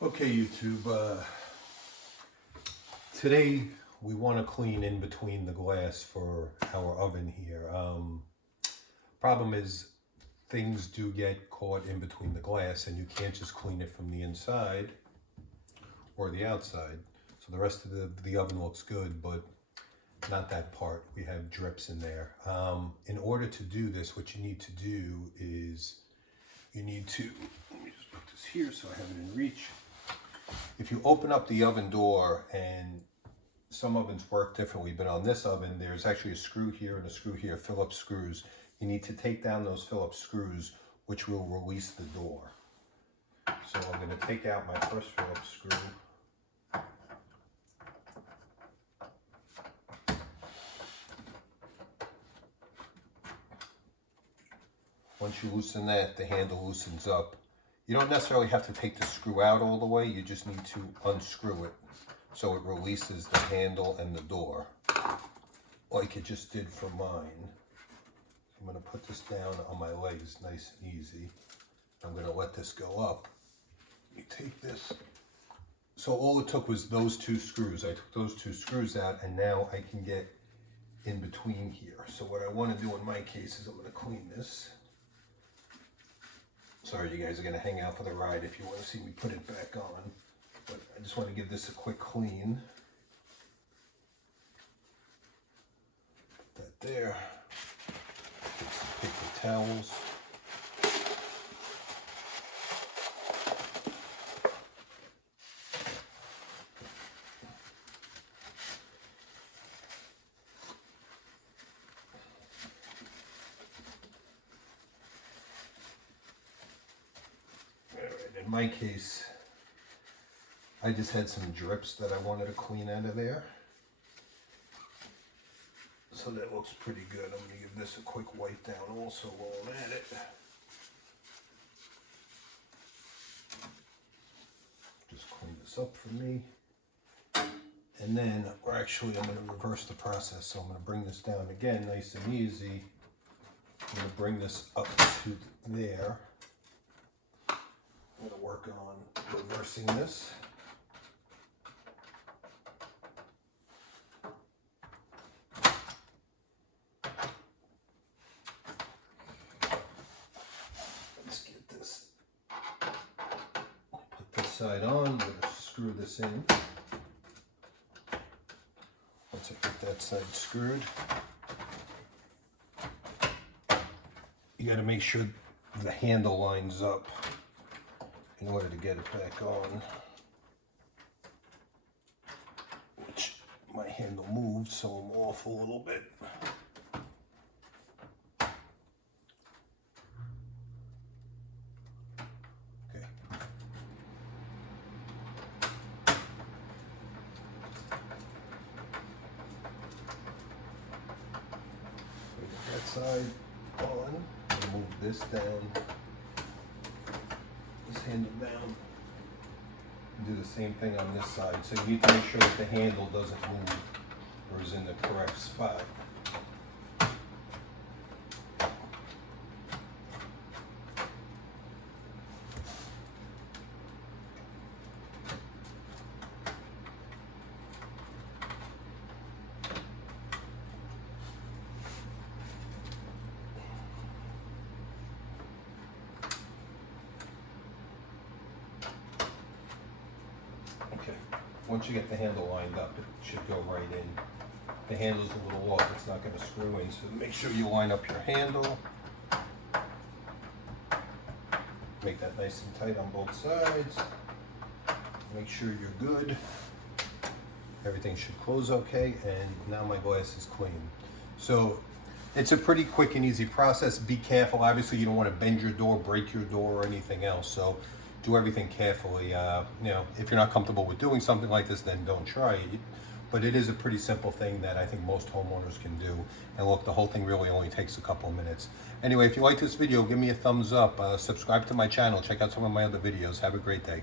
Okay, YouTube, today we want to clean in between the glass for our oven here. Problem is things do get caught in between the glass and you can't just clean it from the inside or the outside. So the rest of the oven looks good, but not that part. We have drips in there. In order to do this, what you need to do is let me just put this here so I have it in reach. If you open up the oven door, and some ovens work differently, but on this oven, there's actually a screw here and a screw here, Phillips screws. You need to take down those Phillips screws, which will release the door. So I'm going to take out my first Phillips screw. Once you loosen that, the handle loosens up. You don't necessarily have to take the screw out all the way, you just need to unscrew it so it releases the handle and the door, like it just did for mine. I'm going to put this down on my legs nice and easy. I'm going to let this go up. Let me take this. So all it took was those two screws. I took those two screws out and now I can get in between here. So what I want to do in my case is I'm going to clean this. Sorry, you guys are going to hang out for the ride if you want to see me put it back on. But I just want to give this a quick clean. Put that there. Take some paper towels. In my case, I just had some drips that I wanted to clean out of there. So that looks pretty good. I'm going to give this a quick wipe down also while I'm at it. Just clean this up for me. And then I'm going to reverse the process. So I'm going to bring this down again nice and easy. I'm going to bring this up to there. I'm going to work on reversing this. Let's get this. Put this side on. I'm going to screw this in. Once I get that side screwed, you got to make sure the handle lines up in order to get it back on, which my handle moved, so I'm off a little bit. Okay. So we get that side on, and move this down. Handle down. Do the same thing on this side. So you need to make sure that the handle doesn't move or is in the correct spot. Once you get the handle lined up, it should go right in. The handle's a little off, it's not going to screw in, so make sure you line up your handle. Make that nice and tight on both sides. Make sure you're good. Everything should close okay, and now my glass is clean. So it's a pretty quick and easy process. Be careful, obviously you don't want to bend your door, break your door, or anything else. So do everything carefully. If you're not comfortable with doing something like this, then don't try it. But it is a pretty simple thing that I think most homeowners can do. And look, the whole thing really only takes a couple of minutes. Anyway, if you like this video, give me a thumbs up. Subscribe to my channel. Check out some of my other videos. Have a great day.